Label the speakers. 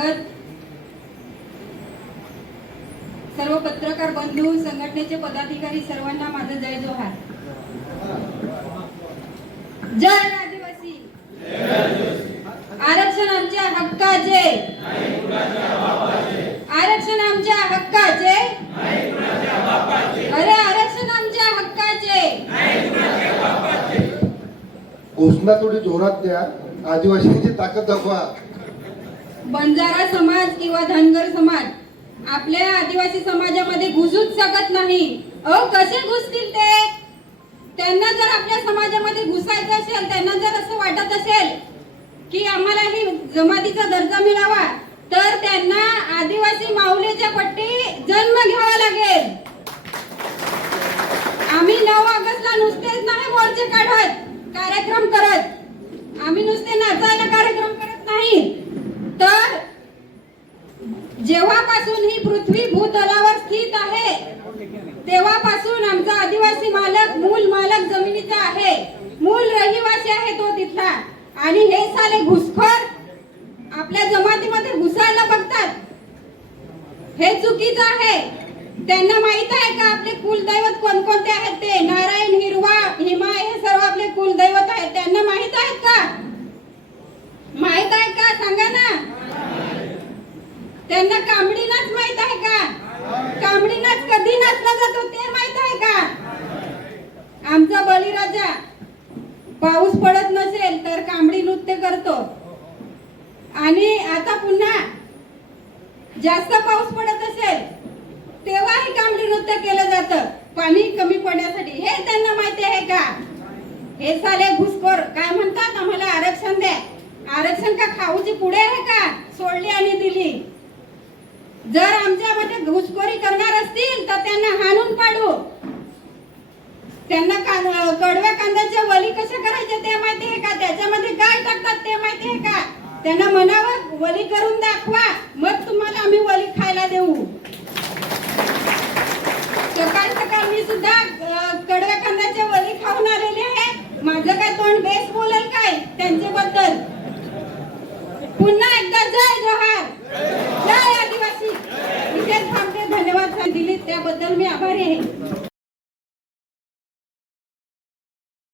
Speaker 1: स्वागत. सर्व पत्रकार बंधू संघटनेचे पदाधिकारी सर्वांना माझं जय जोहार. जय आदिवासी. आरक्षण आमच्या हक्काचे. आरक्षण आमच्या हक्काचे. अरे आरक्षण आमच्या हक्काचे.
Speaker 2: घोषणा थोडी जोरात द्या. आदिवासींची ताकद दाखवा.
Speaker 1: बंजारा समाज किंवा धनगर समाज आपल्या आदिवासी समाजामध्ये घुसूच शकत नाही. अहो कसे घुसतील ते? त्यांना जर आपल्या समाजामध्ये घुसायचं असेल त्यांना जर असं वाटत असेल की आम्हाला ही जमातीचा दर्जा मिळावा तर त्यांना आदिवासी माऊलीच्या पट्टी जन्म घ्यावा लागेल. आम्ही नऊ ऑगस्टला नुसतेच नाही मोर्चे काढत कार्यक्रम करत आम्ही नुसते नाचायला कार्यक्रम करत नाही तर जेव्हापासून ही पृथ्वी भूतलावर स्थित आहे तेव्हापासून आमचा आदिवासी मालक मूल मालक जमिनीचा आहे. मूल रहिवासी आहे तो तिथला. आणि हे साले घुसखोर आपल्या जमातीमध्ये घुसायला बघतात. हे चुकीचं आहे. त्यांना माहीत आहे का आपले कुलदैवत कोणकोणते आहेत ते? नारायण हिरवा हिमा हे सर्व आपले कुलदैवत आहेत त्यांना माहीत आहेत का माहीत आहे का सांगा ना त्यांना कांबडीनाच माहीत आहे का? कामडीनाच कधी नाचला जातो ते माहीत आहे का? आमचा बळीराजा पाऊस पडत नसेल तर कांबडी नृत्य करतो. आणि आता पुन्हा जास्त पाऊस पडत असेल तेव्हाही कांबडी नृत्य केलं जातं. पाणी कमी पडण्यासाठी. हे त्यांना माहिती आहे का? हे साले घुसखोर. काय म्हणतात आम्हाला? आरक्षण द्या. आरक्षण का खाऊची पुढे आहे का? सोडली आणि दिली जर आमच्यामध्ये घुसखोरी करणार असतील तर त्यांना हाणून पाडू. त्यांना कडव्या कांद्याच्या वली कशा करायच्या ते माहिती आहे का? त्याच्यामध्ये काय टाकतात ते माहिती आहे का? त्यांना म्हणावं वली करून दाखवा. मग तुम्हाला आम्ही वली खायला देऊ. सकाळ सकाळ मी सुद्धा कडव्या कांद्याच्या वली खाऊन आलेली आहे. माझं काय तोंड बेस बोलेल काय? त्यांच्याबद्दल. पुन्हा एकदा जय जोहार मी आभारी आहे.